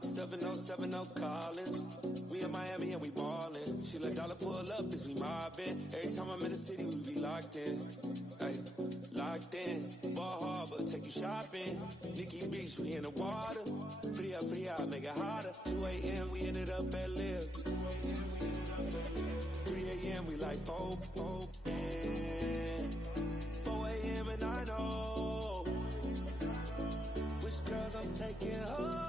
707 Collins. We in Miami and we ballin'. She let dollar pull up, bitch, we mobbin'. Every time I'm in the city, we be locked in. Ay, locked in. Ball Harbor, take you shopping. Nikki Beach, we in the water. Free up, make it hotter. 2 a.m., we ended up at Live. 3 a.m., we like Pope. 4 a.m. and I know which girls I'm taking home.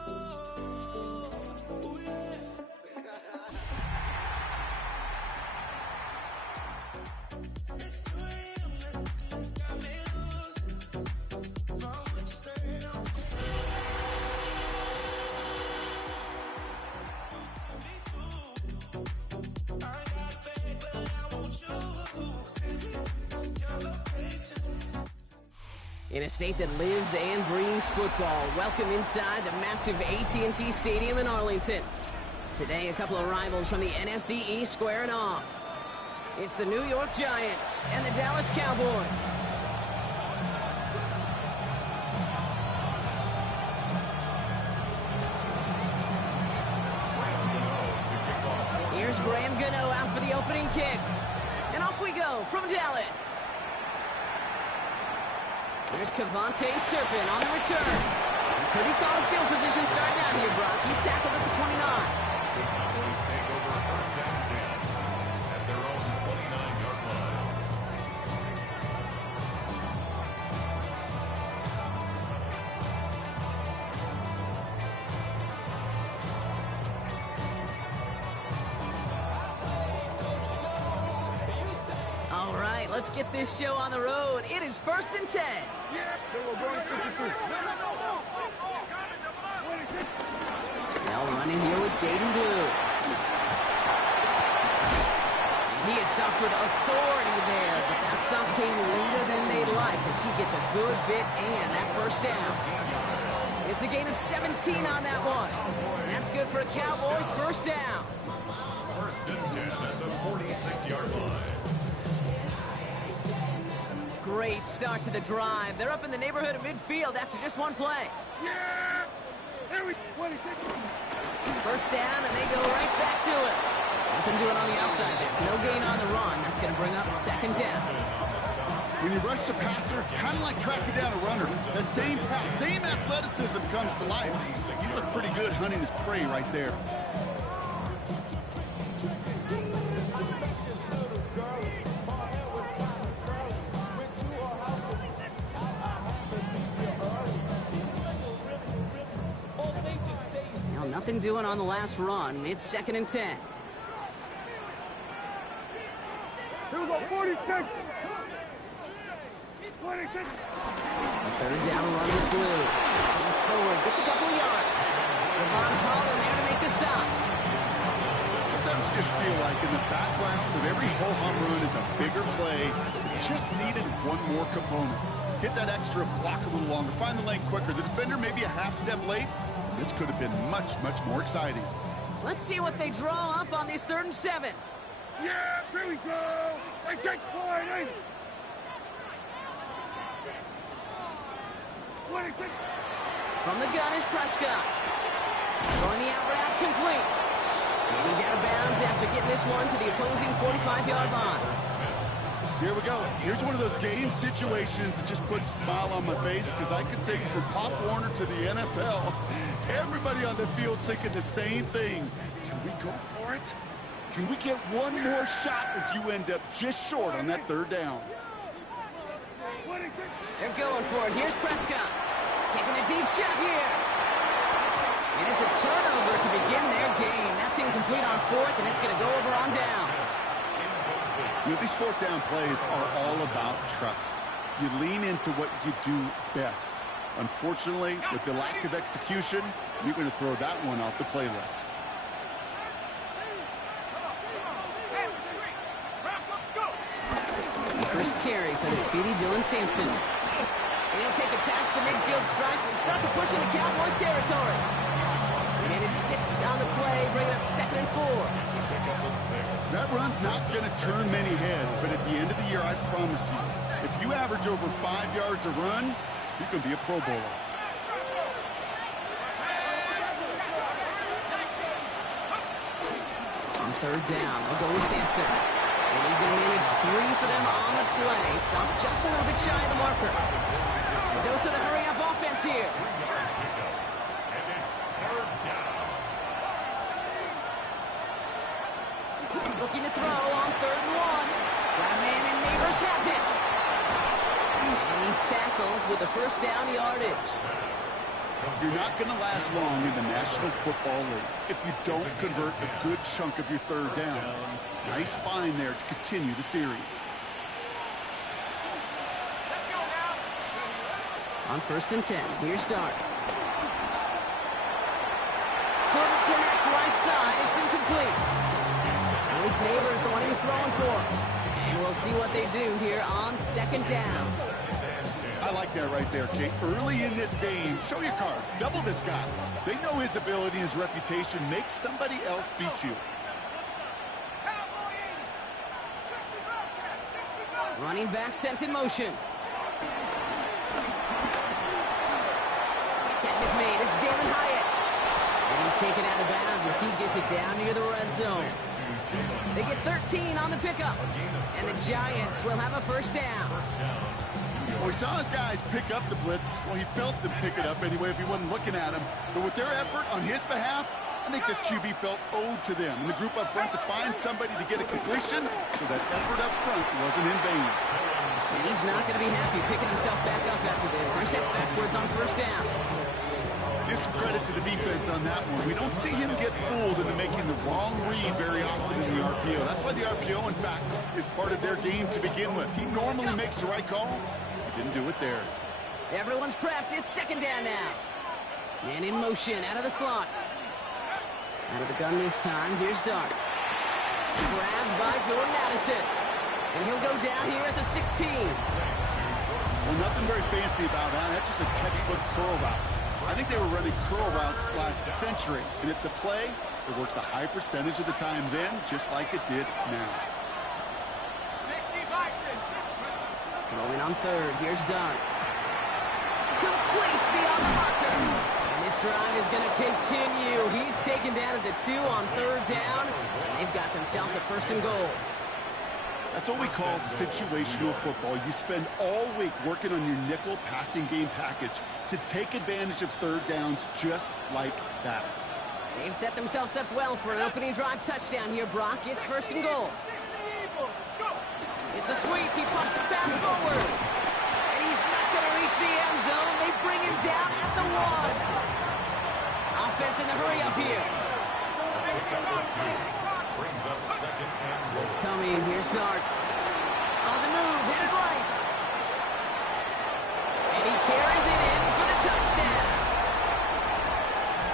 In a state that lives and breathes football, welcome inside the massive AT&T Stadium in Arlington. Today, a couple of rivals from the NFC East squaring off. It's the New York Giants and the Dallas Cowboys. Here's Graham Gano out for the opening kick. And off we go from Dallas. There's Kavontae Turpin on the return. Pretty solid field position starting out here, Brock. He's tackled at the 29. The Cowboys take over first down 10 at their own 29-yard line. All right, let's get this show on the road. It is 1st and 10. Now running here with Jaden Blue. He is stopped with authority there, but that stop came later than they'd like as he gets a good bit and that first down. It's a gain of 17 on that one. And that's good for a Cowboys first down. First and 10 at the 46-yard line. Great start to the drive. They're up in the neighborhood of midfield after just one play. Yeah! There we First down, and they go right back to it. Nothing doing on the outside there. No gain on the run. That's going to bring up second down. When you rush the passer, it's kind of like tracking down a runner. That same athleticism comes to life. He looked pretty good hunting his prey right there. Nothing doing on the last run. It's 2nd and 10. Here we go, 46. 46. A third down run with Blue. He's forward, gets a couple of yards. Devon Holland there to make the stop. Sometimes just feel like in the background of every ho-hum run is a bigger play. Just needed one more component. Hit that extra block a little longer. Find the lane quicker. The defender maybe a half step late. This could have been much, much more exciting. Let's see what they draw up on this 3rd and 7. Yeah, here we go. They take point, eh? 26. From the gun is Prescott. Throwing the out route complete. And he's out of bounds after getting this one to the opposing 45-yard line. Here we go. Here's one of those game situations that just puts a smile on my face because I could think from Pop Warner to the NFL, everybody on the field thinking the same thing. Can we go for it? Can we get one more shot as you end up just short on that 3rd down? They're going for it. Here's Prescott. Taking a deep shot here. And it's a turnover to begin their game. That's incomplete on 4th, and it's going to go over on downs. You know, these 4th down plays are all about trust. You lean into what you do best. Unfortunately, with the lack of execution, you're going to throw that one off the playlist. First carry for the speedy Dylan Sampson. And he'll take it past the midfield stripe and start to push into Cowboys territory. Managed 6 on the play, bringing up 2nd and 4. That run's not going to turn many heads, but at the end of the year, I promise you, if you average over 5 yards a run, you can be a Pro Bowler. third down. They'll go with Sampson. And he's going to manage 3 for them on the play. Stop just a little bit shy of the marker. A dose of the hurry-up offense here. And it's third down. Looking to throw on 3rd and 1. Got a man, and Neighbors has it. And he's tackled with the first down yardage. You're not going to last long in the National Football League if you don't convert a good chunk of your third downs. Nice find there to continue the series. On 1st and 10, here's Dart. Couldn't connect right side. It's incomplete. Luke Neighbors, the one he was throwing for. And we'll see what they do here on 2nd down. I like that right there, Kate. Early in this game, show your cards. Double this guy. They know his ability and his reputation makes somebody else beat you. Running back sent in motion. Catch is made. It's Jalen Hyatt. And he's taken out of bounds as he gets it down near the red zone. They get 13 on the pickup. And the Giants will have a first down. Well, he saw his guys pick up the blitz. Well, he felt them pick it up anyway if he wasn't looking at him. But with their effort on his behalf, I think this QB felt owed to them and the group up front to find somebody to get a completion, so that effort up front wasn't in vain. And he's not going to be happy picking himself back up after this. They're set backwards on first down. Give some credit to the defense on that one. We don't see him get fooled into making the wrong read very often in the RPO. That's why the RPO, in fact, is part of their game to begin with. He normally makes the right call. He didn't do it there. Everyone's prepped. It's 2nd down now. Man in motion out of the slot. Out of the gun this time. Here's Dart. Grabbed by Jordan Addison. And he'll go down here at the 16. Well, nothing very fancy about that. That's just a textbook curl route. I think they were running curl routes last century, and it's a play that works a high percentage of the time then, just like it did now. Going on 3rd. Here's Dart. Complete beyond the marker. And this drive is going to continue. He's taken down at the 2 on 3rd down. And they've got themselves a 1st and goal. That's what we call situational football. You spend all week working on your nickel passing game package to take advantage of third downs just like that. They've set themselves up well for an opening drive touchdown here, Brock. It's 1st and goal. It's a sweep. He pumps the pass forward. And he's not going to reach the end zone. They bring him down at the 1. Offense in the hurry up here. It's coming. Here's Dart. On the move. Headed right. And he carries it in for the touchdown.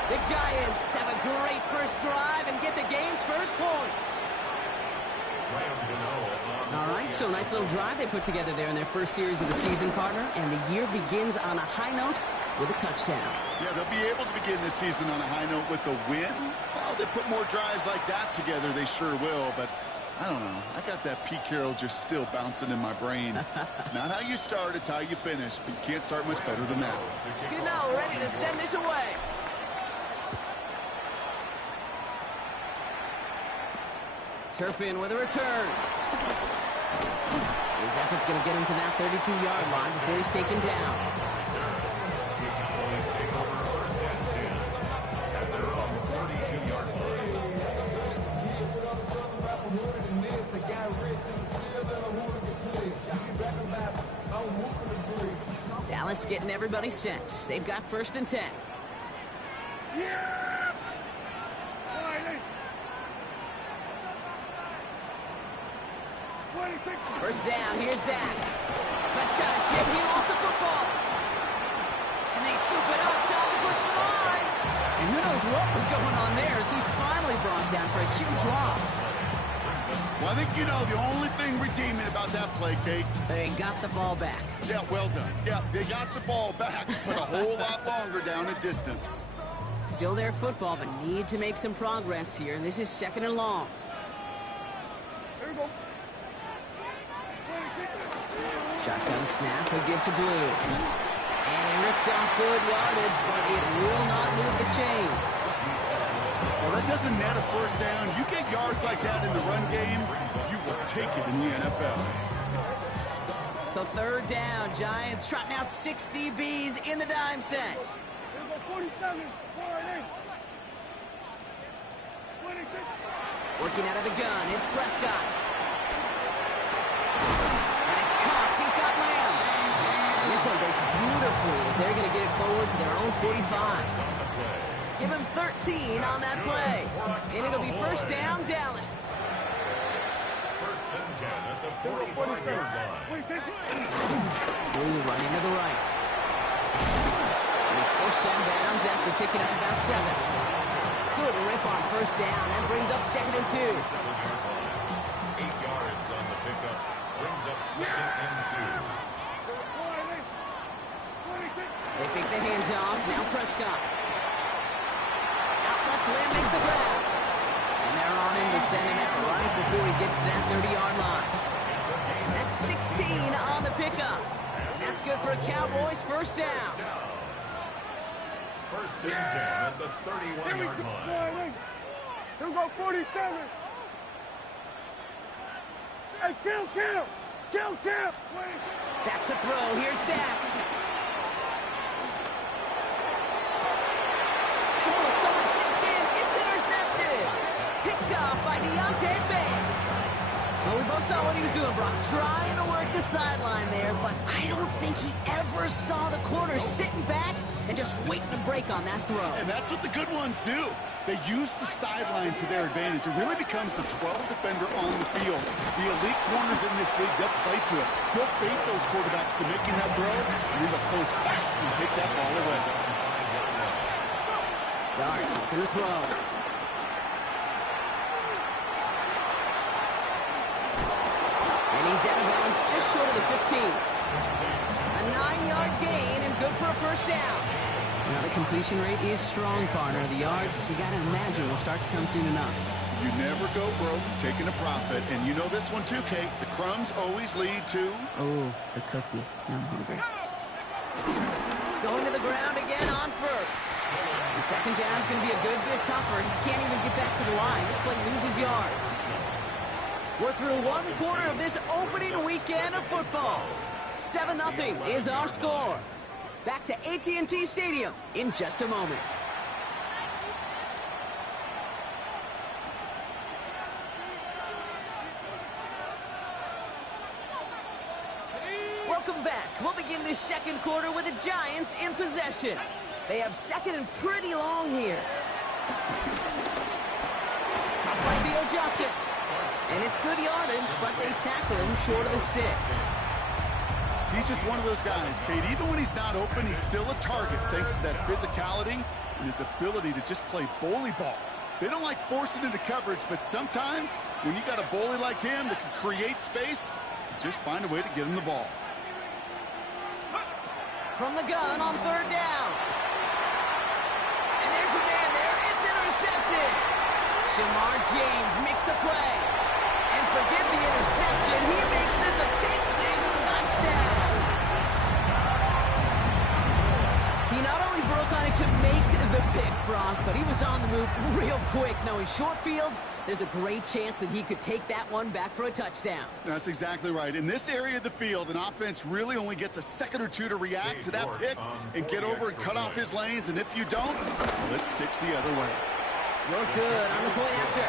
The Giants have a great first drive and get the game's first points. All right, so nice little drive they put together there in their first series of the season, partner, and the year begins on a high note with a touchdown. Yeah, they'll be able to begin this season on a high note with a win. Well, they put more drives like that together, they sure will, but I don't know. I got that Pete Carroll just still bouncing in my brain. It's not how you start, it's how you finish, but you can't start much better than that. Gano ready to send this away. Turpin with a return. His effort's going to get him to that 32-yard line before he's taken down. Dallas getting everybody set. They've got 1st and 10. First down, here's Dak. Prescott is hit, he lost the football. And they scoop it up, time to push for the line. And who knows what was going on there as he's finally brought down for a huge loss. Well, I think you know the only thing redeeming about that play, Kate. They got the ball back. Yeah, well done. Yeah, they got the ball back, but a whole lot longer down in distance. Still their football, but need to make some progress here. And this is 2nd and long. Here we go. Shotgun snap, he'll give to Blue. And he rips off good yardage, but it will not move the chains. Well, that doesn't net a first down. You get yards like that in the run game, you will take it in the NFL. So third down, Giants trotting out 6 DBs in the dime set. 47, Working out of the gun, it's Prescott. Nice cuts, he's got Lamb. And this one breaks beautifully as they're going to get it forward to their own 45. Give him 13 on that play. And it'll be first down, Dallas. First and 10 at the 45-yard line. Blue running to the right. And he's forced down bounds after picking up about 7. Good rip on first down. That brings up 2nd and 2. 7-yard line. 8 yards on the pickup. Brings up 2nd and 2. They take the hands off. Now Prescott. Out left, Lamb makes the grab. And they're on him to send him out right before he gets to that 30-yard line. That's 16 on the pickup. And that's good for a Cowboys first down. First and 10 at the 31-yard line. Here we go, 47. Hey, kill. Back to throw. Here's Dak. Oh, someone stepped in. It's intercepted. Picked off by Deontay Banks. Well, we both saw what he was doing, Brock. Trying to work the sideline there, but I don't think he ever saw the corner sitting back and just waiting to break on that throw. And that's what the good ones do. They use the sideline to their advantage. It really becomes a 12th defender on the field. The elite corners in this league, they'll play to it. They'll bait those quarterbacks to making that throw, and then they'll close fast and take that ball away. Dart's looking to throw. And he's out of bounds just short of the 15. A 9-yard gain and good for a first down. Now the completion rate is strong, partner. The yards, you got to imagine, will start to come soon enough. You never go broke taking a profit. And you know this one too, Kate. The crumbs always lead to... Oh, the cookie. Now I'm hungry. Going to the ground again on first. The second down's going to be a good bit tougher. He can't even get back to the line. This play loses yards. We're through one quarter of this opening weekend of football. 7-0 is our score. Back to AT&T Stadium in just a moment. Welcome back. We'll begin this second quarter with the Giants in possession. They have second and pretty long here. Caught by Theo Johnson. And it's good yardage, but they tackle him short of the sticks. He's just one of those guys, Kate. Even when he's not open, he's still a target thanks to that physicality and his ability to just play bully ball. They don't like forcing into coverage, but sometimes when you got a bully like him that can create space, just find a way to get him the ball. From the gun on third down. And there's a man there. It's intercepted. Shamar James makes the play. And forget the interception. He makes this a pick-6 touchdown. He not only broke on it to make the pick, Brock, but he was on the move real quick. Knowing short fields, there's a great chance that he could take that one back for a touchdown. That's exactly right. In this area of the field, an offense really only gets a second or two to react to that pick and get over and cut off his lanes. And if you don't, well, it's 6 the other way. You're good on the point after.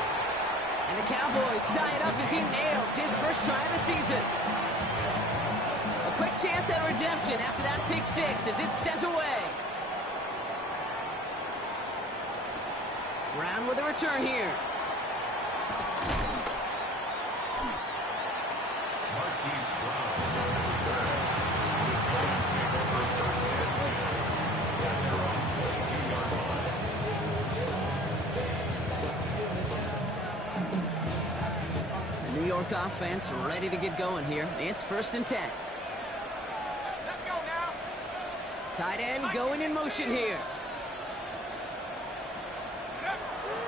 And the Cowboys tie it up as he nails his first try of the season. A quick chance at redemption after that pick-6 as it's sent away. Brown with a return here. Marquise Brown. The New York offense ready to get going here. It's 1st and 10. Let's go now. Tight end going in motion here.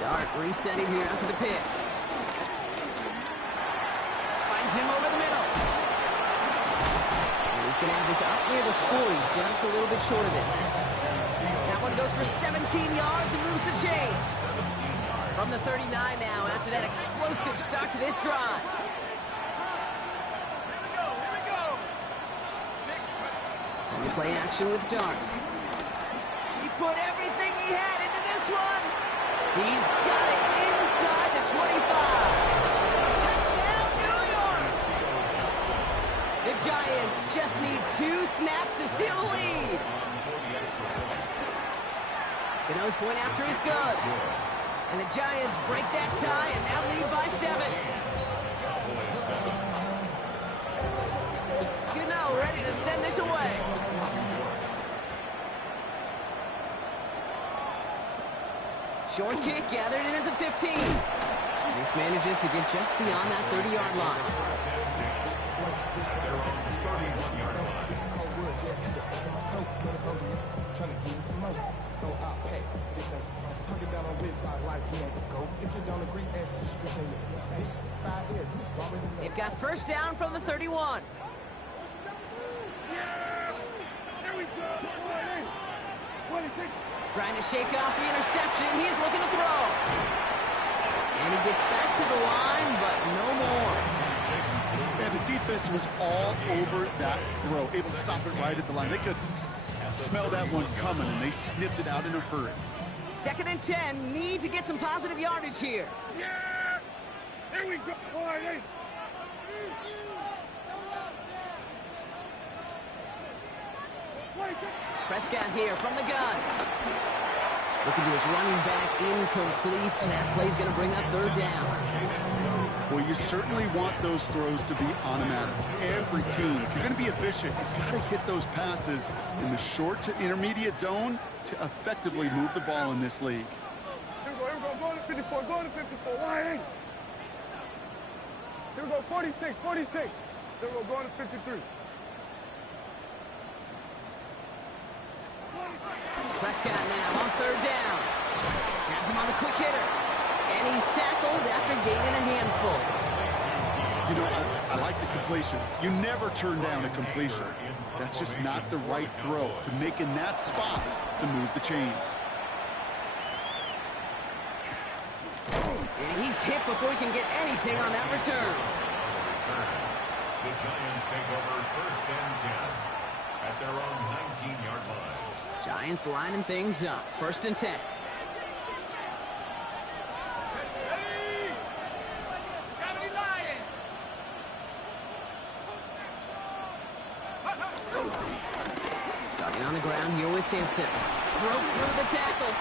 Dart resetting here after the pick. Finds him over the middle. And he's going to have this up near the 40, just a little bit short of it. That one goes for 17 yards and moves the chains. From the 39 now after that explosive start to this drive. And play action with Darts. He put everything he had into this one. He's got it inside the 25. Touchdown, New York! The Giants just need 2 snaps to steal the lead. Gano's point after is good. And the Giants break that tie and now lead by 7. Gano ready to send this away. Short kick gathered in at the 15. This manages to get just beyond that 30-yard line. They've got first down from the 31. Trying to shake off the interception. He's looking to throw. And he gets back to the line, but no more. And the defense was all over that throw, able to stop it right at the line. They could smell that one coming, and they sniffed it out in a hurry. 2nd and 10. Need to get some positive yardage here. Yeah! Here we go. All right. Prescott here from the gun. Looking to his running back, incomplete. That play's going to bring up 3rd down. Well, you certainly want those throws to be automatic. Every team, if you're going to be efficient, you've got to hit those passes in the short to intermediate zone to effectively move the ball in this league. Here we go. Go to 54. Go to 54. Why? Here we go. 46. 46. Here we go. Go to 53. Prescott now on 3rd down. Has him on the quick hitter. And he's tackled after gaining a handful. You know, I like the completion. You never turn down a completion. That's just not the right throw to make in that spot to move the chains. And he's hit before he can get anything on that return. The Giants take over 1st and 10 at their own 19-yard line. Giants lining things up. 1st and 10. Starting on the ground here with Sampson. Broke through the tackle.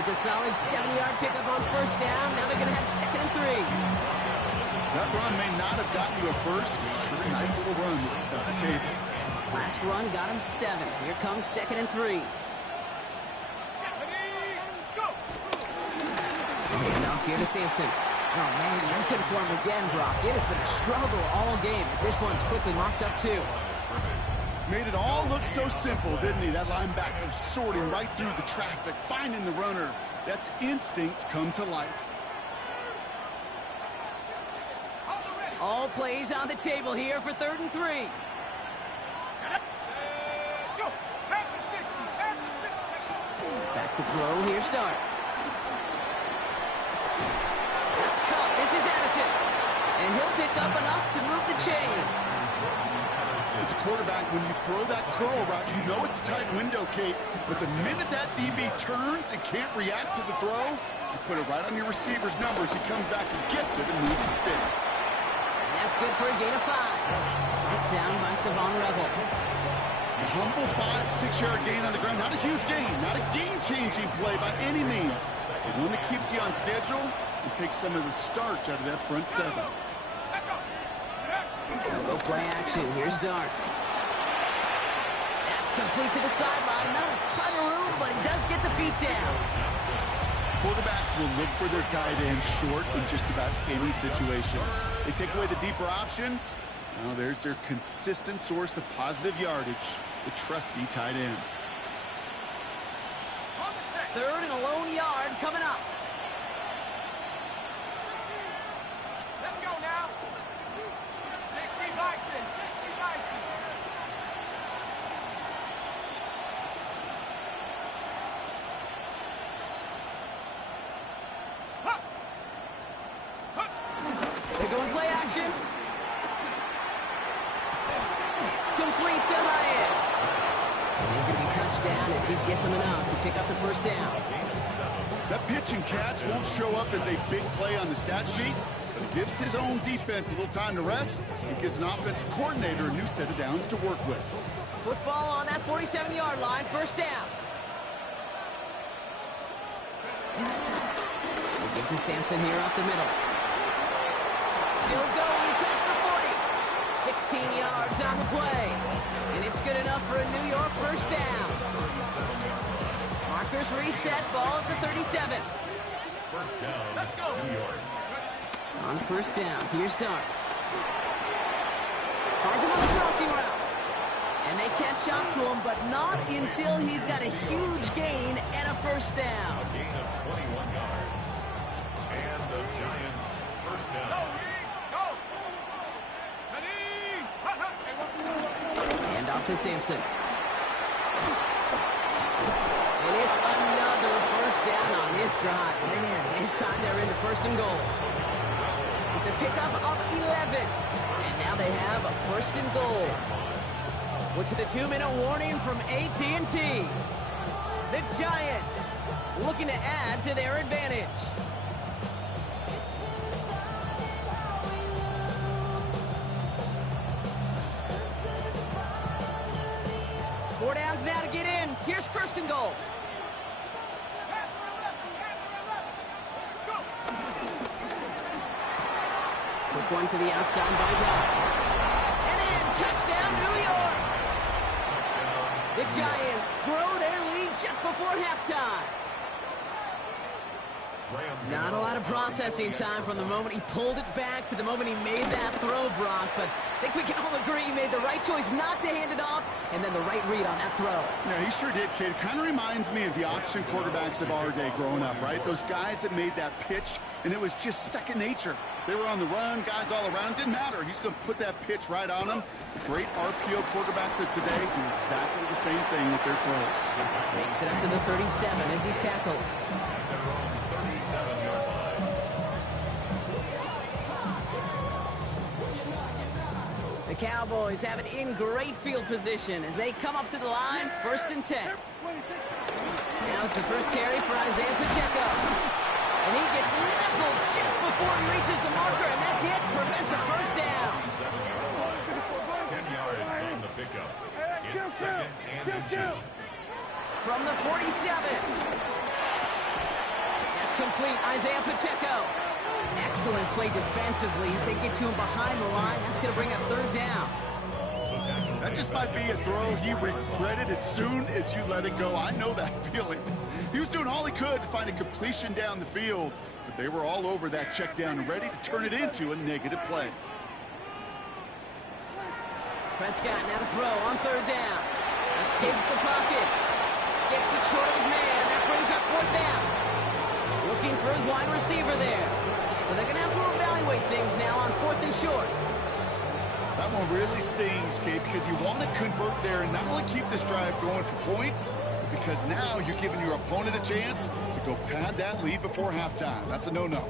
It's a solid 70-yard pickup on 1st down. Now they're going to have 2nd and 3. That run may not have gotten you a first, but sure, nice little runs on the table. Last run got him 7. Here comes 2nd and 3. Off here to Sampson. Oh, man, nothing for him again, Brock. It has been a struggle all game as this one's quickly marked up, too. Made it all look so simple, didn't he? That linebacker sorting right through the traffic, finding the runner. That's instincts come to life. All plays on the table here for 3rd and 3. Back to throw. Here starts. That's caught. This is Addison. And he'll pick up enough to move the chains. As a quarterback, when you throw that curl route, you know it's a tight window, Kate. But the minute that DB turns and can't react to the throw, you put it right on your receiver's numbers. He comes back and gets it and moves the sticks. And that's good for a gain of 5. Brought down by Savon Rebel. A humble 5-6-yard gain on the ground. Not a huge gain, not a game-changing play by any means. But one that keeps you on schedule and takes some of the starch out of that front 7. Go play action. Here's Darts. That's complete to the sideline. Not a ton of room, but he does get the feet down. Quarterbacks will look for their tight end short in just about any situation. They take away the deeper options. Well, there's their consistent source of positive yardage, the trusty tight end. 3rd and a lone yard coming up. Let's go now. 60 Bison. 60 Bison. first down as he gets him enough to pick up the first down. That pitch and catch won't show up as a big play on the stat sheet, but it gives his own defense a little time to rest. It gives an offensive coordinator a new set of downs to work with. Football on that 47-yard line, first down. We give to Sampson here up the middle. Still going past the 40. 16 yards on the play. And it's good enough for a New York first down. Markers reset, ball at the 37. First down, let's go. New York. On first down, here's Dart. Finds him on the crossing route. And they catch up to him, but not until he's got a huge gain and a first down. A gain of 21 yards. And the Giants first down. Hand off to Sampson. And it's another first down on this drive. Man, this time they're into first and goal. It's a pickup of 11. And now they have a first and goal. We're to the 2-minute warning from AT&T. The Giants looking to add to their advantage. Four downs now to get in. Here's first and goal. Quick one to the outside by Dot. And in, touchdown, New York. The Giants grow their lead just before halftime. Not a lot of processing time from the moment he pulled it back to the moment he made that throw, Brock. But I think we can all agree he made the right choice not to hand it off, and then the right read on that throw. Yeah, he sure did, kid. Kind of reminds me of the option quarterbacks of our day growing up, right? Those guys that made that pitch, and it was just second nature. They were on the run, guys all around. Didn't matter. He's going to put that pitch right on them. The great RPO quarterbacks of today do exactly the same thing with their throws. Makes it up to the 37 as he's tackled. The Cowboys have it in great field position as they come up to the line, first and 10. Now it's the first carry for Isaiah Pacheco. And he gets leveled just before he reaches the marker, and that hit prevents a first down. 10 yards on the pickup. It's second and inches. From the 47. That's complete, Isaiah Pacheco. Excellent play defensively as they get to him behind the line. That's going to bring up third down. That just might be a throw he regretted as soon as you let it go. I know that feeling. He was doing all he could to find a completion down the field, but they were all over that check down and ready to turn it into a negative play. Prescott now to throw on third down. Escapes the pocket. Skips it short of his man. That brings up fourth down. Looking for his wide receiver there. So they're going to have to evaluate things now on fourth and short. That one really stings, Kate, because you want to convert there and not only keep this drive going for points, because now you're giving your opponent a chance to go pad that lead before halftime. That's a no-no.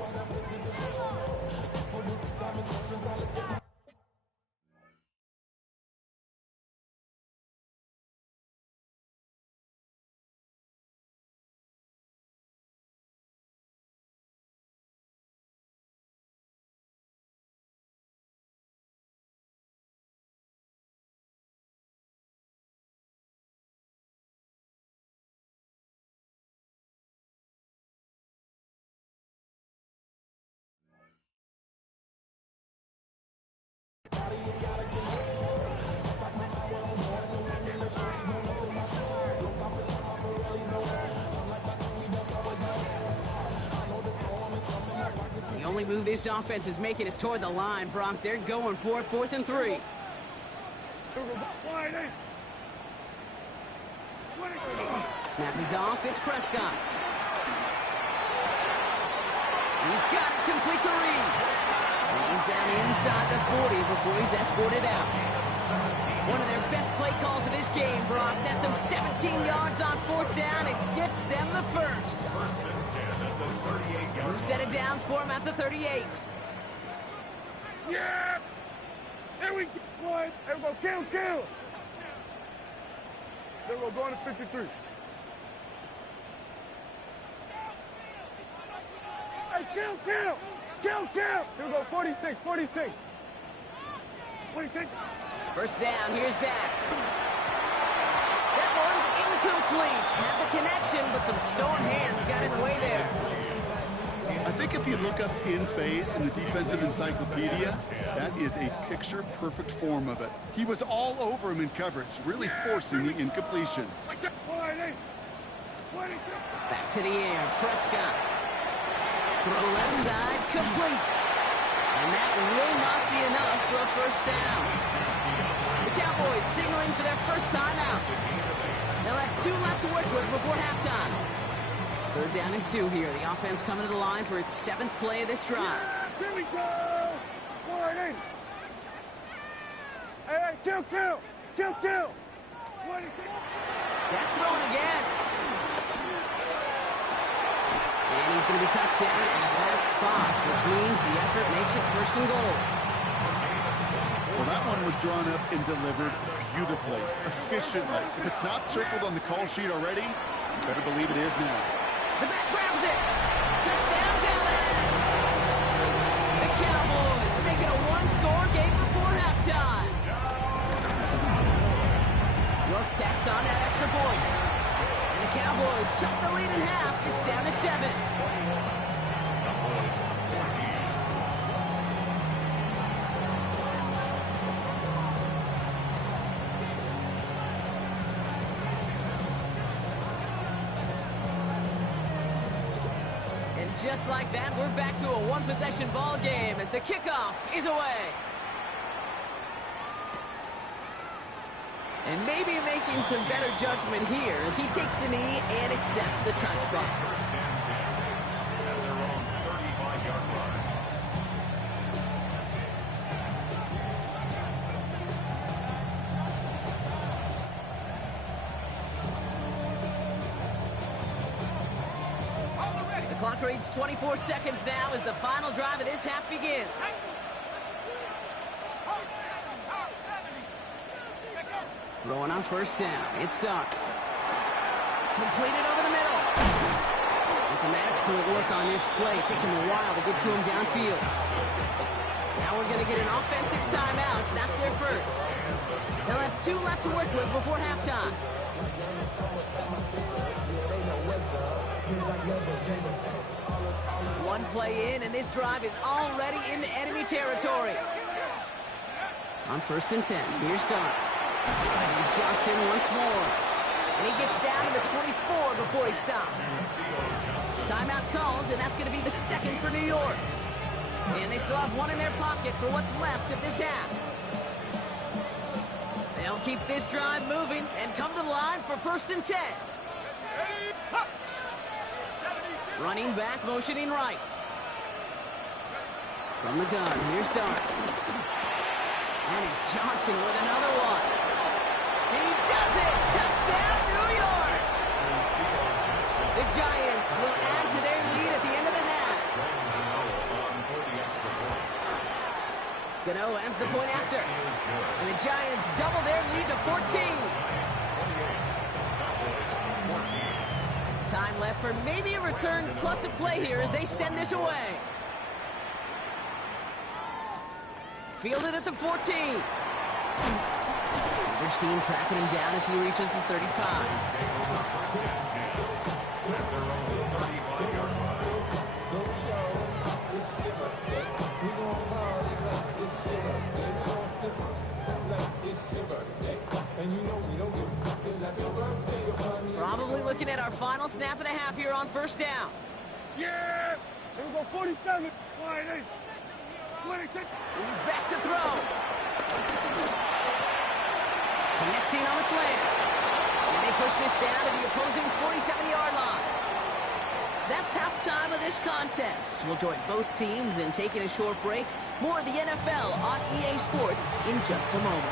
The only move this offense is making is toward the line, Brock. They're going for it, fourth and 3. Snap is off, it's Prescott. He's got it complete to Reed. And he's down inside the 40 before he's escorted out. One of their best play calls of this game, Brock. That's him 17 yards on fourth down. It gets them the first. New set of downs for him at the 38. Yes! There we go, boy. There we go. Kill. Then we're going to 53. Hey, kill! Here we go, 46. 46. First down, here's Dak. That one's incomplete. Had the connection, but some stone hands got in the way there. I think if you look up in phase in the defensive encyclopedia, that is a picture-perfect form of it. He was all over him in coverage, really forcing the incompletion. Back to the air, Prescott. Throw left side, complete. And that will not be enough for a first down. The Cowboys signaling for their first timeout. They'll have 2 left to work with before halftime. 3rd down and 2 here. The offense coming to the line for its 7th play of this drive. Here we go! Hey, kill! Dak throwing again. And he's going to be touched down at that spot, which means the effort makes it 1st and goal. Well, that one was drawn up and delivered beautifully, efficiently. If it's not circled on the call sheet already, you better believe it is now. The back grabs it. Touchdown, Dallas. The Cowboys make it a 1-score game before halftime. York tacks on that extra point. And the Cowboys chop the lead in half. It's down to 7. Just like that, we're back to a 1-possession ball game as the kickoff is away. And maybe making some better judgment here as he takes a knee and accepts the touchback. First and 10 at their own 35-yard line. Clock reads 24 seconds now as the final drive of this half begins. Throwing on first down. It starts. Completed over the middle. And some excellent work on this play. It takes him a while to get to him downfield. Now we're going to get an offensive timeout. That's their first. They'll have 2 left to work with before halftime. One play in, and this drive is already into enemy territory. On 1st and 10, here's Dart. And Johnson once more. And he gets down to the 24 before he stops. Timeout called, and that's going to be the 2nd for New York. And they still have 1 in their pocket for what's left of this half. They'll keep this drive moving and come to the line for 1st and 10. Running back, motioning right. From the gun, here's Dart. And it's Johnson with another one. He does it! Touchdown, New York! The Giants will add to their lead at the end of the half. Gano ends the point after. And the Giants double their lead to 14. Time left for maybe a return plus a play here as they send this away. Fielded at the 14. Average team tracking him down as he reaches the 35. Probably looking at our final snap of the half here on 1st down. Yeah! Here we go, 47. 26. He's back to throw. Connecting on the slant. And they push this down to the opposing 47-yard line. That's halftime of this contest. We'll join both teams in taking a short break. More of the NFL on EA Sports in just a moment.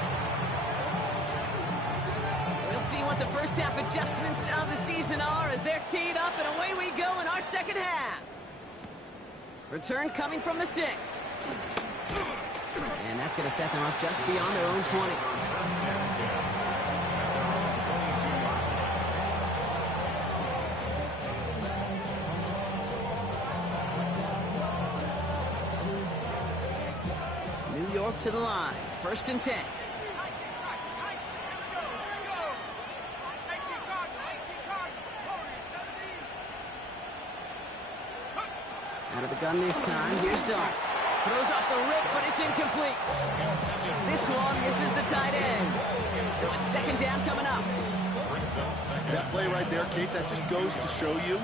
We'll see what the first half adjustments of the season are as they're teed up, and away we go in our second half. Return coming from the 6. And that's going to set them up just beyond their own 20. York to the line. 1st and 10. Out of the gun this time. Here's Dart. Throws off the rip, but it's incomplete. This one misses the tight end. So it's 2nd down coming up. That play right there, Kate, that just goes to show you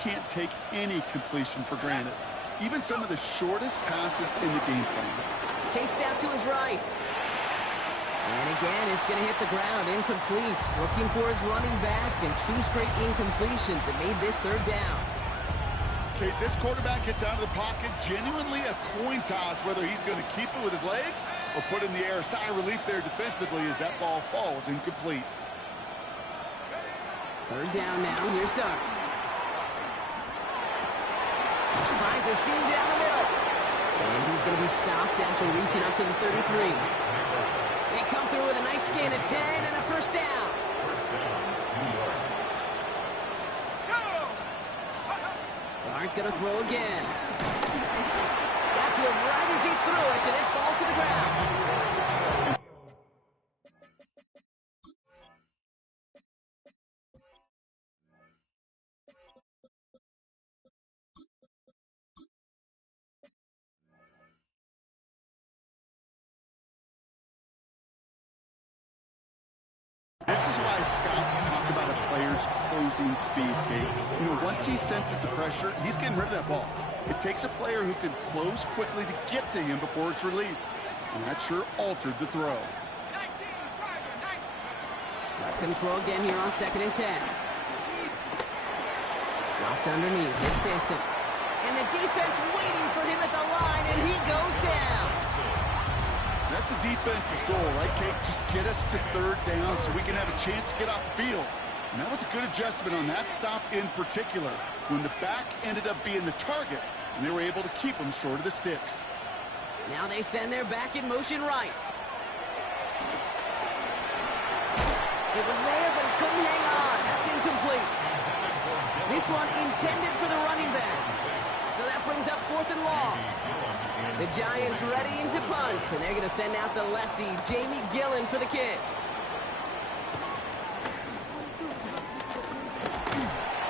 can't take any completion for granted. Even some of the shortest passes in the game plan. Chased out to his right. And again, it's going to hit the ground. Incomplete. Looking for his running back, and 2 straight incompletions. It made this 3rd down. Okay, this quarterback gets out of the pocket. Genuinely a coin toss whether he's going to keep it with his legs or put it in the air. Sigh of relief there defensively as that ball falls incomplete. 3rd down now. Here's Dart. Finds a seam down the middle. And he's going to be stopped after reaching up to the 33. They come through with a nice gain of 10 and a 1st down. Dart going to throw again. Got to him right as he threw it, and it falls to the ground. This is why scouts talk about a player's closing speed, Kate. You know, once he senses the pressure, he's getting rid of that ball. It takes a player who can close quickly to get to him before it's released. And that sure altered the throw. That's going to throw again here on 2nd and 10. Dropped underneath. It's Sampson. And the defense waiting for him at the line, and he goes down. That's a defense's goal, right, Kate? Just get us to 3rd down so we can have a chance to get off the field. And that was a good adjustment on that stop in particular, when the back ended up being the target, and they were able to keep him short of the sticks. Now they send their back in motion right. It was there, but he couldn't hang on. That's incomplete. This one intended for the running back. So that brings up 4th and long. The Giants readying to punt, and they're going to send out the lefty, Jamie Gillen, for the kick.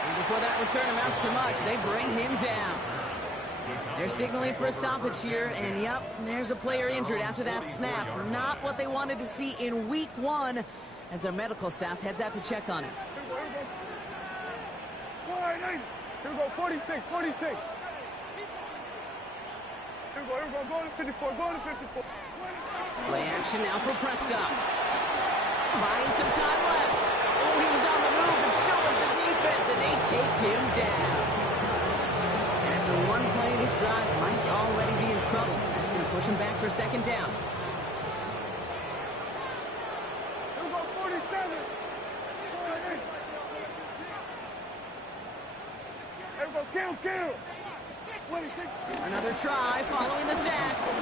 And before that return amounts to much, they bring him down. They're signaling for a stoppage here, and yep, there's a player injured after that snap. Not what they wanted to see in week 1 as their medical staff heads out to check on him. Here we go, 46, 46. Here we go, go to 54, go to 54. Play action now for Prescott. Buying some time left. Oh, he was on the move, and so was the defense, and they take him down. And after one play, this drive might already be in trouble. That's going to push him back for 2nd down. Here we go, 47. 48. Here we go, kill. 26. Another try following the sack. The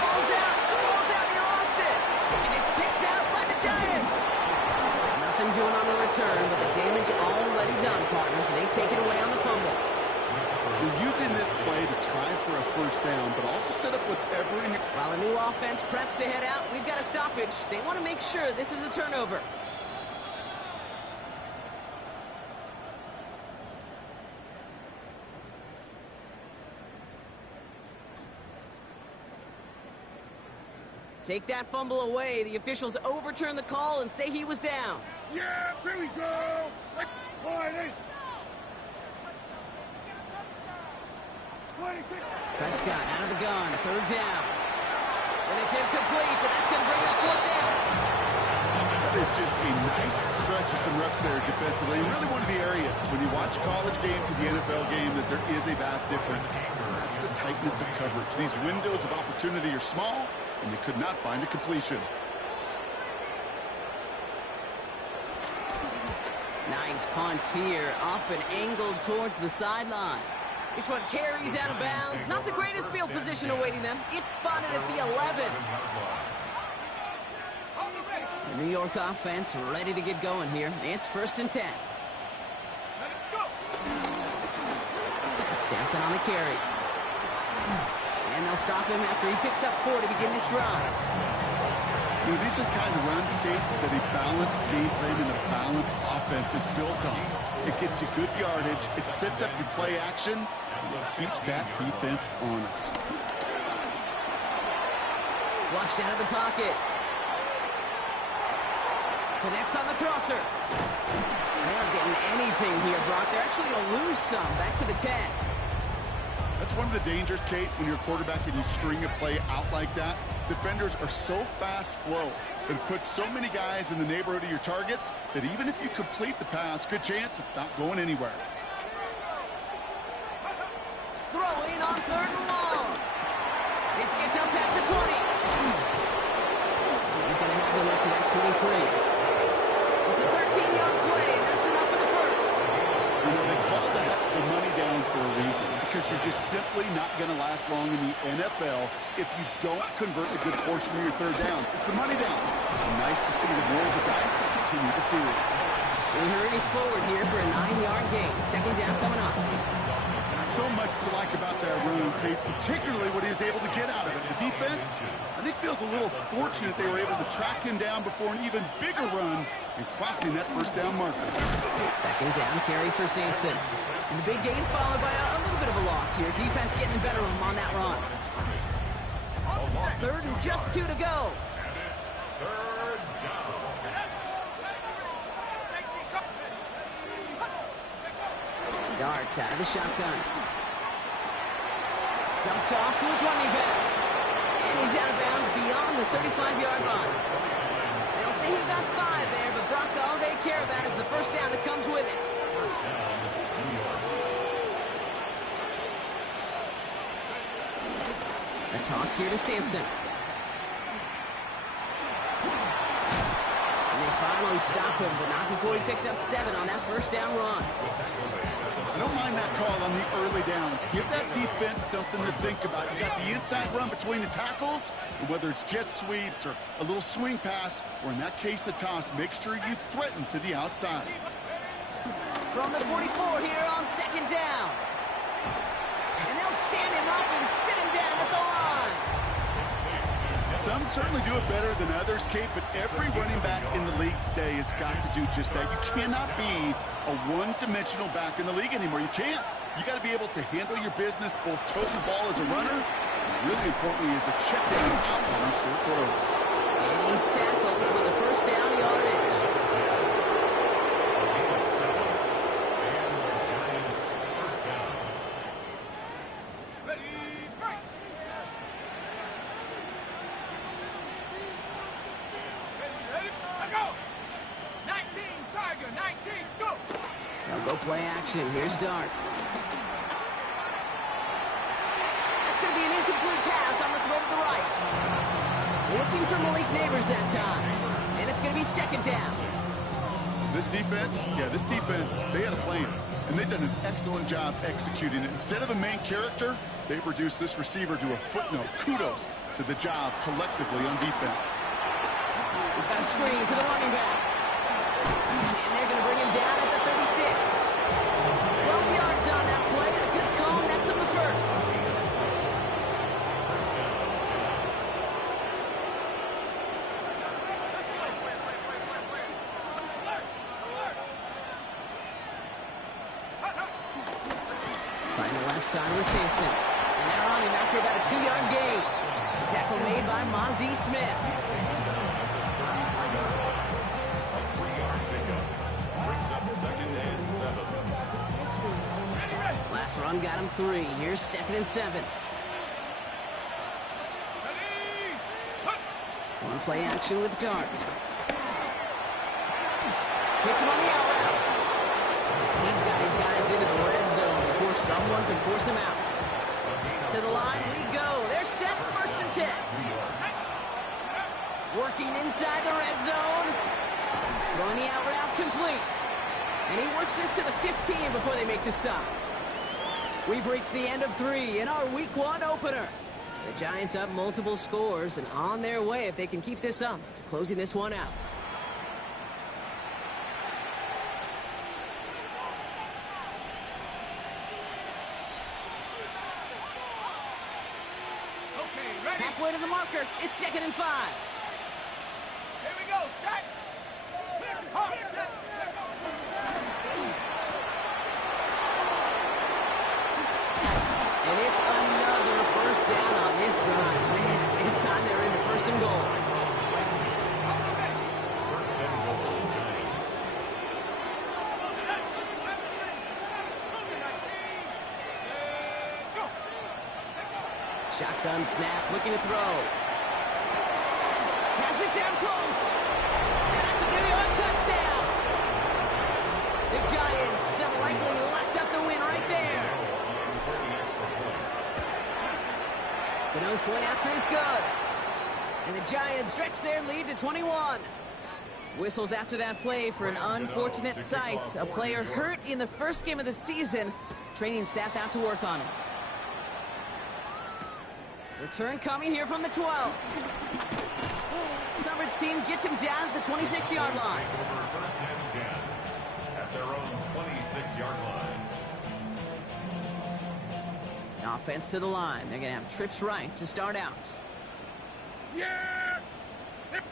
ball's out, he lost it. And it's picked out by the Giants. Nothing doing on the return, but the damage already done, partner. They take it away on the fumble. We're using this play to try for a 1st down, but also set up what's ever in your... While a new offense preps to head out, we've got a stoppage. They want to make sure this is a turnover. Take that fumble away. The officials overturn the call and say he was down. Yeah, here we go. 48. 26. Prescott out of the gun, 3rd down. And it's incomplete, and that's going to bring up 4th down. That is just a nice stretch of some reps there defensively. And really one of the areas when you watch college game to the NFL game that there is a vast difference. That's the tightness of coverage. These windows of opportunity are small, and they could not find a completion. Nice punt here, up and angled towards the sideline. This one carries out of bounds. Not the greatest field position awaiting them. It's spotted at the 11. The New York offense ready to get going here. It's 1st and 10. It's Sampson on the carry. And they'll stop him after he picks up 4 to begin this drive. You know, these are the kind of runs, Kate, that a balanced game plan and a balanced offense is built on. It gets you good yardage, it sets up your play action, and it keeps that defense honest. Flushed out of the pocket. Connects on the crosser. They're not getting anything here, Brock. They're actually going to lose some. Back to the 10. That's one of the dangers, Kate, when you're a quarterback and you string a play out like that. Defenders are so fast flow. It puts so many guys in the neighborhood of your targets that even if you complete the pass, good chance it's not going anywhere. Throwing on 3rd and long. This gets up past the 20. He's going to have them up to that 23. It's a 13-yard play, and that's enough for the first. You know, they call that the money down for a reason, because you're just simply not going to last long in the NFL if you don't convert a good portion of your 3rd downs. It's the money down. Nice to see the roll of the dice and continue the series. He hurries forward here for a 9-yard gain. 2nd down coming up. So much to like about that run, Kate, particularly what he was able to get out of it. The defense, I think, feels a little fortunate they were able to track him down before an even bigger run and crossing that 1st down marker. 2nd down carry for Sampson. And the big gain followed by a little bit of a loss here. Defense getting the better of him on that run. 3rd and just 2 to go. And it's 3rd down. Dart out of the shotgun. Dumped off to his running back. And he's out of bounds beyond the 35-yard line. They'll say he got 5 there, but Brock, all they care about is the 1st down that comes with it. 1st down, New York. A toss here to Sampson. And they finally stop him, but not before he picked up 7 on that 1st down run. I don't mind that call on the early downs. Give that defense something to think about. You got the inside run between the tackles, and whether it's jet sweeps or a little swing pass, or in that case a toss, make sure you threaten to the outside. From the 44 here on 2nd down. And they'll stand him up and sit him down at the line. Some certainly do it better than others, Kate, but every running back in the league today has got to do just that. You cannot be a one-dimensional back in the league anymore. You can't. You got to be able to handle your business, both tote the ball as a runner, and really importantly as a check down and out on short throws. And he's tackled with the 1st down yardage. Play action. Here's Dart. That's going to be an incomplete pass on the throw to the right. Looking for Malik Neighbors that time. And it's going to be 2nd down. This defense, they had a plan. And they've done an excellent job executing it. Instead of a main character, they've reduced this receiver to a footnote. Kudos to the job collectively on defense. We've got a screen to the running back. And they're going to bring him down at the 36. 12 yards on that play, and a good call, and that's on the 1st. Find the left side with Sampson. And they're on him after about a 2-yard gain. The tackle made by Mozzie Smith. Last run got him 3. Here's 2nd and 7. One play action with Dart. Hits him on the out route. He's got his guys into the red zone before someone can force him out. To the line we go. They're set. 1st and 10. Working inside the red zone. Throwing the out route complete. And he works this to the 15 before they make the stop. We've reached the end of 3 in our Week 1 opener. The Giants up multiple scores and on their way, if they can keep this up, to closing this one out. to the marker. It's 2nd and 5. Here we go, set. Hop, set. And it's another first down on this drive. Man, this time they're into 1st and goal. First and goal, Giants. Shotgun snap, looking to throw. Has it down close. And that's a New York touchdown. The Giants have likely locked up the win right there. The nose point after is good. And the Giants stretch their lead to 21. Whistles after that play for an unfortunate sight. A player hurt in the first game of the season. Training staff out to work on it. Return coming here from the 12. Coverage team gets him down at the 26-yard line. Over 1st and 10 at their own 26-yard line. Offense to the line. They're going to have trips right to start out. Yeah!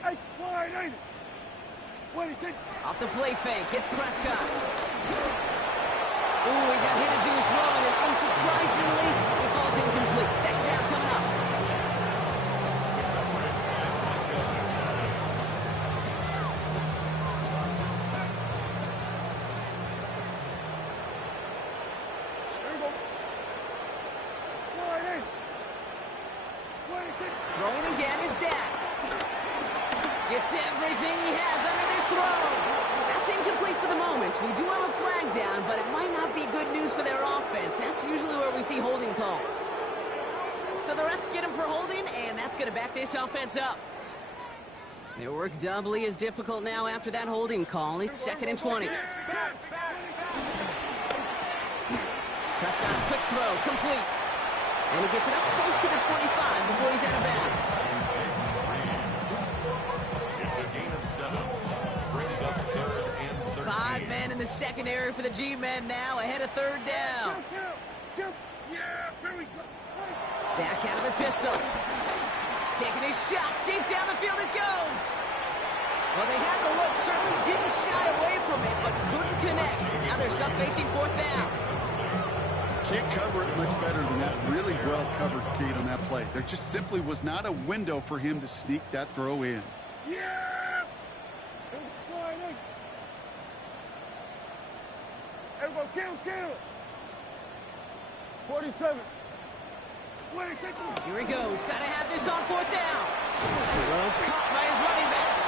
Hey, wide, ain't it? 26. Off the play fake. Hits Prescott. Ooh, he got hit as he was throwing, and unsurprisingly, he falls incomplete. 2nd down coming up. Here we go. Wide, ain't it? 26. Throwing again is Dak. Gets everything he has under this throw. That's incomplete for the moment. We do have a flag down, but it might not be good news for their offense. That's usually where we see holding calls. So the refs get him for holding, and that's going to back this offense up. Their work doubly is difficult now after that holding call. It's 2nd and 20. Prescott, quick throw, complete. And he gets it up close to the 25 before he's out of bounds. It's a gain of 7. Brings up 3rd and 13. 5 men in the secondary for the G-men now, ahead of 3rd down. Jump. Yeah, here we go. Dak out of the pistol. Taking his shot, deep down the field it goes. Well, they had the look, certainly didn't shy away from it, but couldn't connect. And now they're stuck facing 4th down. Can't cover it much better than that. Really well covered, Kate, on that play. There just simply was not a window for him to sneak that throw in. Yeah! Wide, ain't it? Everybody, kill. 47. 26. Here he goes. Got to have this on 4th down. Well, caught by his running back.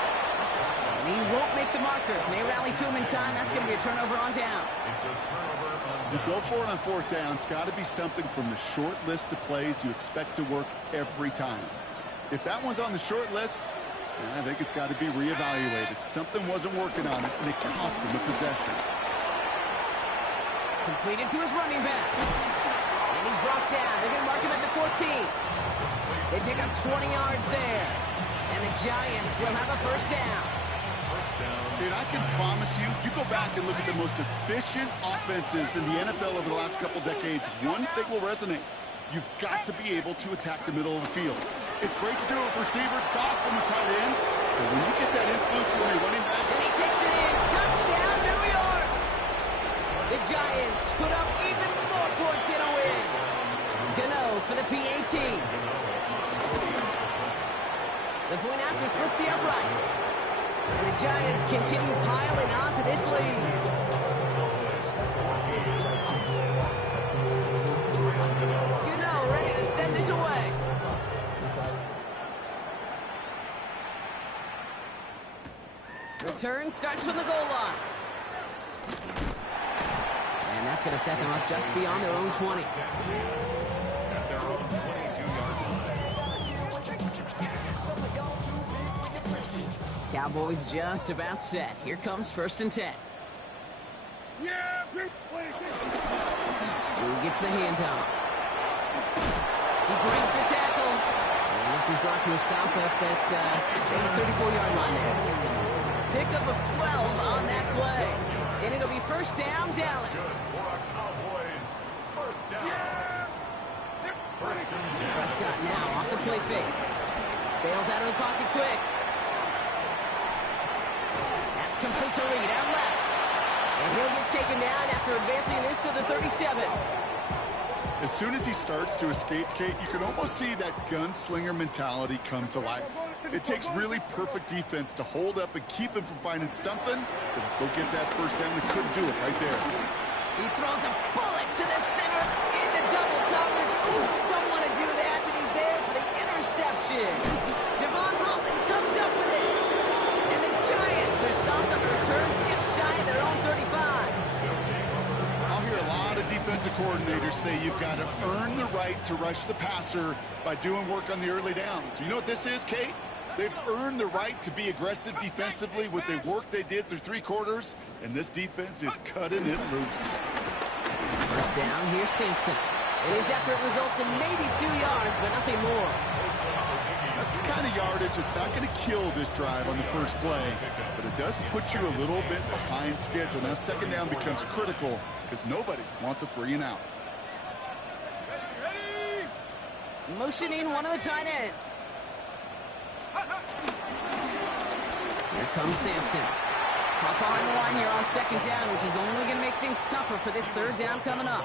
And he won't make the marker. May rally to him in time. That's going to be a turnover on downs. It's a turnover on You downs. go for it on 4th down. It's got to be something from the short list of plays you expect to work every time. If that one's on the short list, I think it's got to be reevaluated. Something wasn't working on it, and it cost them a possession. Completed to his running back. And he's brought down. They're going to mark him at the 14. They pick up 20 yards there. And the Giants will have a 1st down. First down. Dude, I can promise you, you go back and look at the most efficient offenses in the NFL over the last couple decades, one thing will resonate. You've got to be able to attack the middle of the field. It's great to do it with receivers, toss them with tight ends, but when you get that influence from your running backs, And he takes it in. Touchdown, New York. The Giants put up even more points in a win. Gano for the PAT. The point after splits the uprights. And the Giants continue piling on to this lead. Gano ready to send this away. Return starts from the goal line. And that's going to set them up just beyond their own 20. At their own 22-yard line. Cowboys just about set. Here comes 1st and 10. Yeah, 26. Who gets the handoff? He breaks the tackle. And this is brought to a stop up at, say, the 34-yard line there. Pickup of 12 on that play. And it'll be 1st down, Dallas. For our Cowboys, first down. First and 10. Prescott now off the play fake. Bails out of the pocket quick. That's complete to Reed out left. And he'll get taken down after advancing this to the 37. As soon as he starts to escape, Kate, you can almost see that gunslinger mentality come to life. It takes really perfect defense to hold up and keep him from finding something that will get that first down. They couldn't do it right there. He throws a bullet to the center into double coverage. Ooh, don't want to do that, and he's there for the interception. Javon Holland comes up with it. And the Giants are stopped on the return just shy of their own 35. I'll hear a lot of defensive coordinators say you've got to earn the right to rush the passer by doing work on the early downs. You know what this is, Kate? They've earned the right to be aggressive defensively with the work they did through 3 quarters, and this defense is cutting it loose. First down, here's Simpson. And his effort results in maybe 2 yards, but nothing more. That's the kind of yardage that's not going to kill this drive on the first play, but it does put you a little bit behind schedule. Now second down becomes critical because nobody wants a 3 and out. Motioning one of the tight ends. Here comes Sampson. Hop on the line here on second down, which is only going to make things tougher for this third down coming up.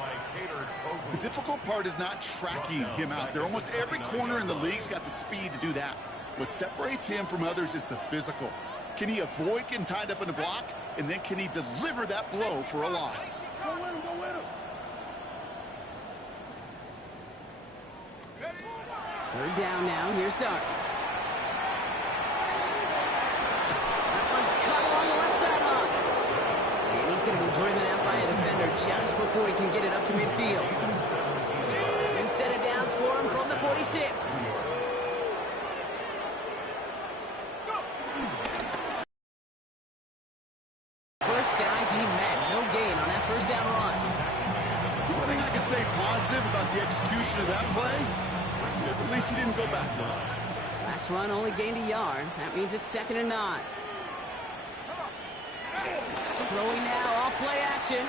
The difficult part is not tracking him out there. Almost every corner in the league's got the speed to do that. What separates him from others is the physical. Can he avoid getting tied up in the block? And then can he deliver that blow for a loss? Go with him, go with him. Third down now. Here's Darks. That one's cut along the left sideline. And he's going to be driven out by a defender just before he can get it up to midfield. New set of downs for him from the 46. First guy he met. No gain on that first down run. One thing I can say positive about the execution of that play is at least he didn't go backwards. Last run only gained a yard. That means it's 2nd and 9. Throwing now, off play action.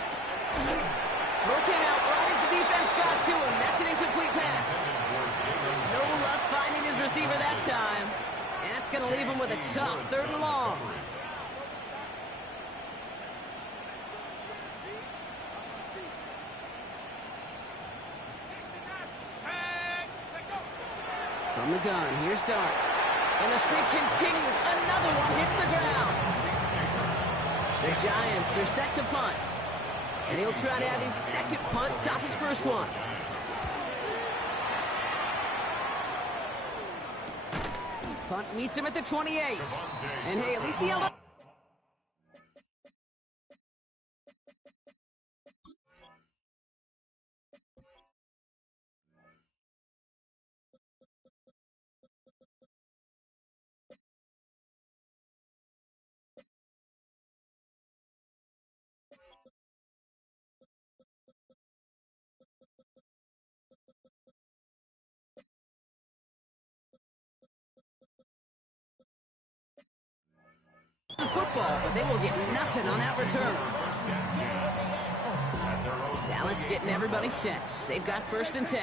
Throw came out right as the defense got to him. That's an incomplete pass. No luck finding his receiver that time. And that's going to leave him with a tough 3rd and long. From the gun, here's Darts. And the streak continues. Another one hits the ground. The Giants are set to punt. And he'll try to have his second punt top his first one. Punt meets him at the 28. And hey, at least he held up. The football, but they will get nothing on that return. Dallas getting everybody set. They've got 1st and 10.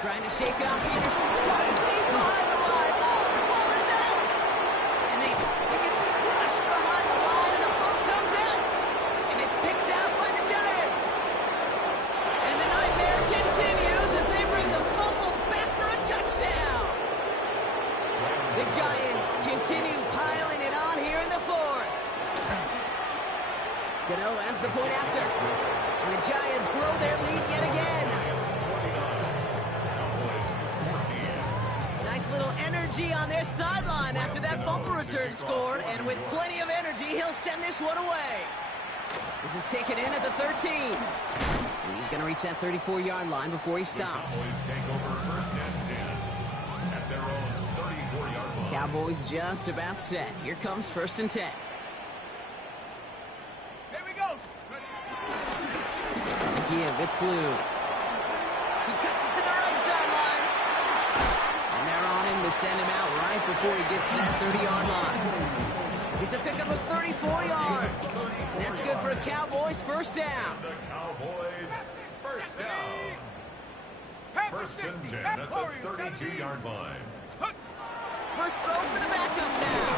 Trying to shake off the interception. Deep behind the line. Oh, the ball is out. And it gets crushed behind the line, and the ball comes out. And it's picked out by the Giants. And the nightmare continues as they bring the fumble back for a touchdown. The Giants continue piling it on here in the 4th. Gano adds the point after. And the Giants grow their lead yet again. Nice little energy on their sideline after that bumper return scored. And with plenty of energy, he'll send this one away. This is taken in at the 13. And he's going to reach that 34-yard line before he stops. Cowboys take over 1st and 10 at their own 34-yard line. Cowboys just about set. Here comes 1st and 10. Here we go. Give, it's Blue. He cuts it to the right sideline. And they're on him to send him out right before he gets to that 30-yard line. It's a pickup of 34 yards. And that's good for a Cowboys 1st down. The Cowboys 1st down. First and 10 at the 32-yard line. First throw for the backup now.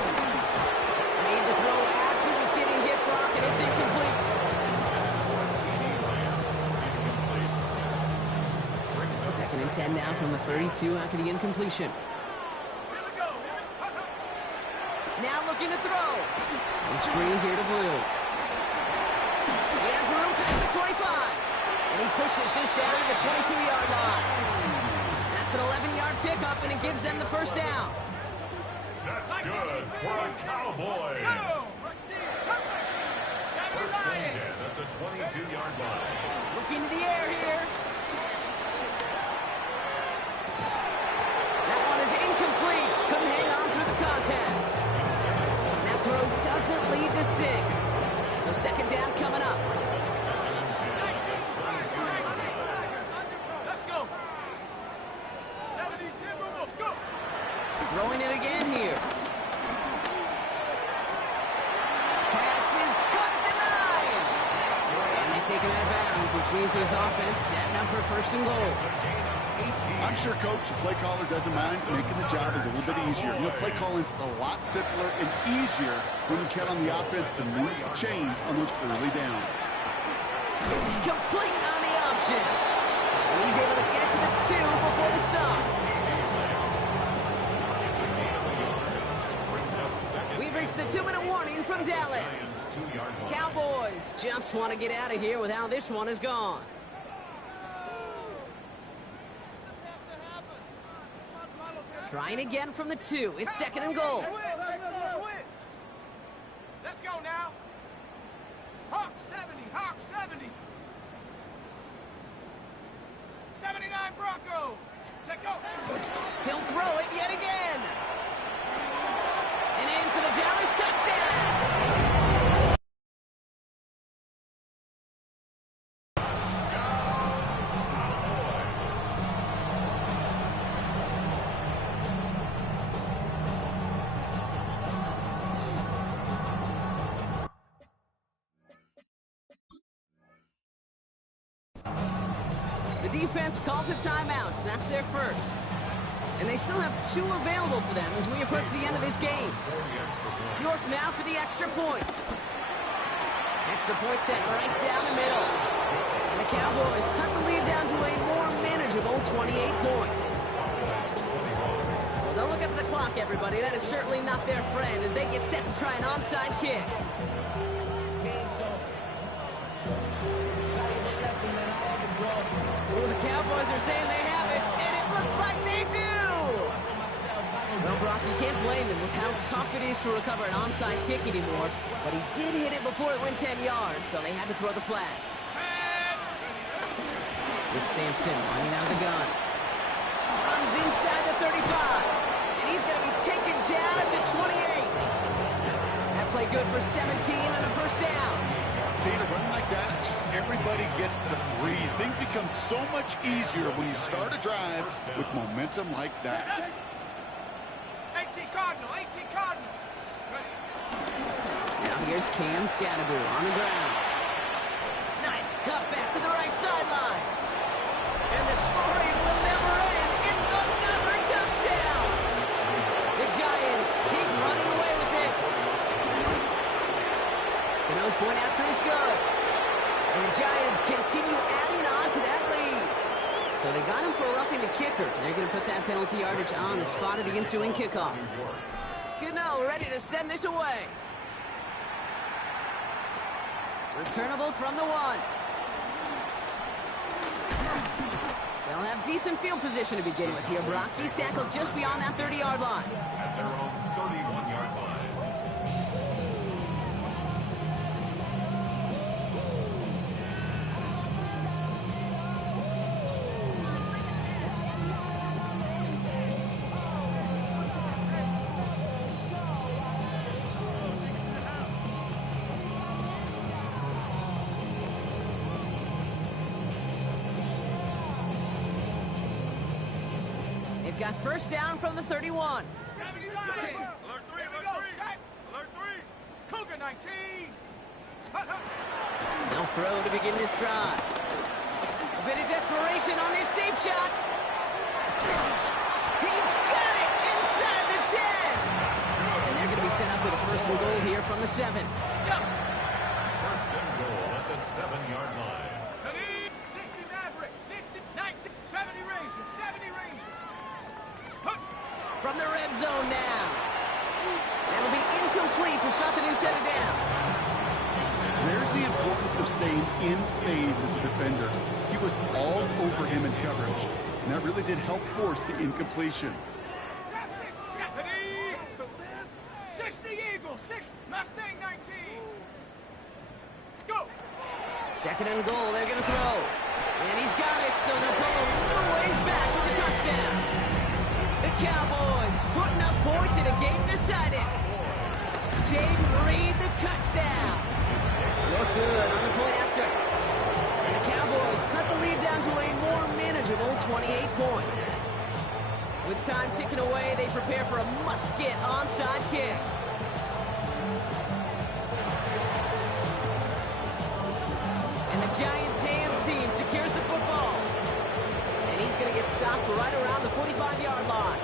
Made the throw as he was getting hit, Brock, and it's incomplete. Second and 10 now from the 32 after the incompletion. Now looking to throw. And screen here to Blue. He has room past the 25. And he pushes this down to the 22-yard line. That's an 11-yard pickup, and it gives them the first down. That's good for the Cowboys. First and 10 at the 22-yard line. Looking to the air here. That one is incomplete. Couldn't hang on through the contact. That throw doesn't lead to 6. So second down coming up. Let's go. 70-10, let's go. Throwing it again here. Pass is cut at the 9. And they take him out of bounds, which means his offense setting up for first and goal. I'm sure, Coach, the play caller doesn't mind making the job a little bit easier. You know, play calling's a lot simpler and easier when you count on the offense to move the chains on those early downs. Complete on the option. And he's able to get to the 2 before the stop. We've reached the 2-minute warning from Dallas. Cowboys just want to get out of here with how this one has gone. Trying again from the 2. It's second and goal. Let's go now. Hawk 70, Hawk 70. 79 Bronco. Check go. He'll throw it yet again. And in for the Dallas touchdown. The defense calls a timeout. That's their first. And they still have 2 available for them as we approach the end of this game. York now for the extra point. Extra point set right down the middle. And the Cowboys cut the lead down to a more manageable 28 points. Well, don't look up at the clock, everybody. That is certainly not their friend as they get set to try an onside kick. Ooh, the Cowboys are saying they have it, and it looks like they do! Well, Brock, you can't blame him with how tough it is to recover an onside kick anymore, but he did hit it before it went 10 yards, so they had to throw the flag. It's Sampson running out of the gun. Runs inside the 35, and he's going to be taken down at the 28. That play good for 17 and a first down. Okay, to run like that, just everybody gets to breathe. Things become so much easier when you start a drive with momentum like that. 18 Cardinal, 18 Cardinal. Now here's Cam Scadaboo on the ground. Nice cut back to the right sideline. And the scoring will never end. It's another touchdown. The Giants keep running away with this. The nose point after is good. And the Giants continue adding on to that lead. So they got him for roughing the kicker. They're going to put that penalty yardage on the spot of the ensuing kickoff. Good now, we're ready to send this away. Returnable from the 1. They'll have decent field position to begin with here. Brock, he's tackled just beyond that 30-yard line. At their own 31-yard line. They've got first down from the 31. 79. Alert 3, alert 3. Alert 3. Cougar 19. They'll throw to begin this drive. bit of desperation on this deep shot. He's got it inside the 10. And they're going to be set up with a first and goal here from the 7. First and goal at the 7-yard line. 60 Maverick, 60, 90, 70 Ranger, 70 Ranger. From the red zone now. That'll be incomplete to start the new set of downs. There's the importance of staying in phase as a defender. He was all over him in coverage, and that really did help force the incompletion. 60 Eagle, 6 Mustang 19. Go. Second and goal, they're going to throw. And he's got it, so they'll pull a little ways back with the touchdown. The Cowboys putting up points in a game decided. Jaden Reed, the touchdown. Look good on the point after. And the Cowboys cut the lead down to a more manageable 28 points. With time ticking away, they prepare for a must-get onside kick. And the Giants' hands team secures the football. And he's going to get stopped right around the 45-yard line.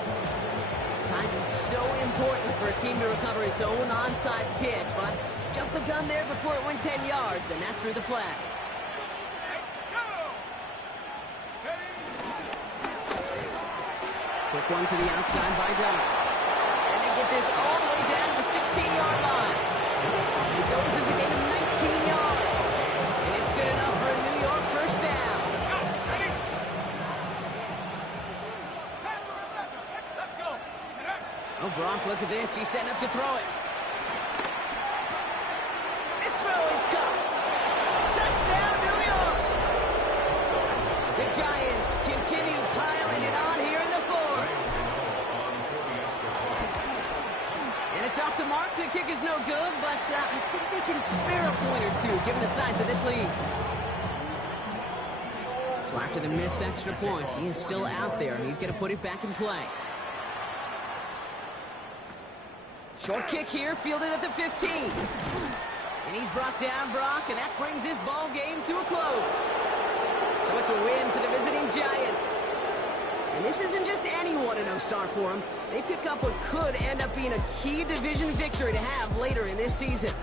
Timing's so important for a team to recover its own onside kick, but jumped the gun there before it went 10 yards, and that drew the flag. Quick one to the outside by Douglas. And they get this all the way down to the 16-yard line. It goes as a gain of 19 yards. And it's good enough for a New York first down. Let's go. Oh, Brock, look at this. He's setting up to throw it. This throw is caught. Touchdown, New York. The Giants continue piling it on here in the fourth. And it's off the mark. The kick is no good, but I think they can spare a point or two given the size of this lead. So after the missed extra point, he is still out there, and he's going to put it back in play. Short kick here, fielded at the 15. And he's brought down, Brock, and that brings this ball game to a close. So it's a win for the visiting Giants. And this isn't just any 1-0 start for them. They pick up what could end up being a key division victory to have later in this season.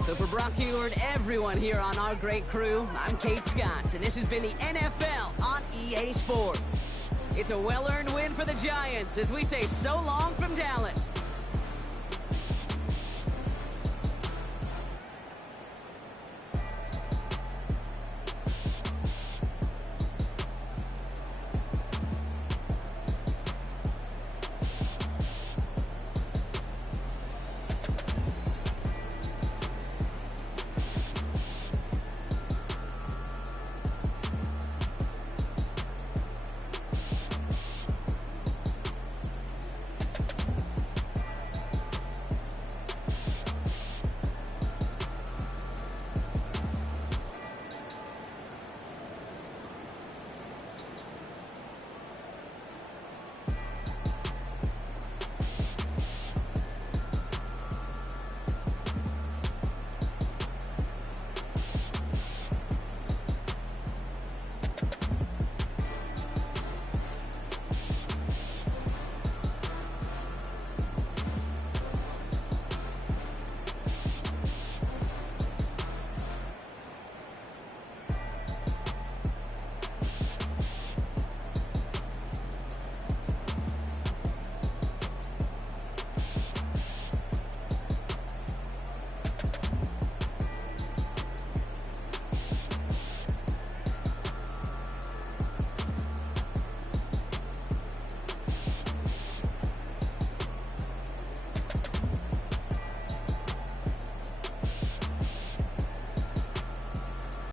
So for Brock Heward, everyone here on our great crew, I'm Kate Scott, and this has been the NFL on EA Sports. It's a well-earned win for the Giants as we say so long from Dallas.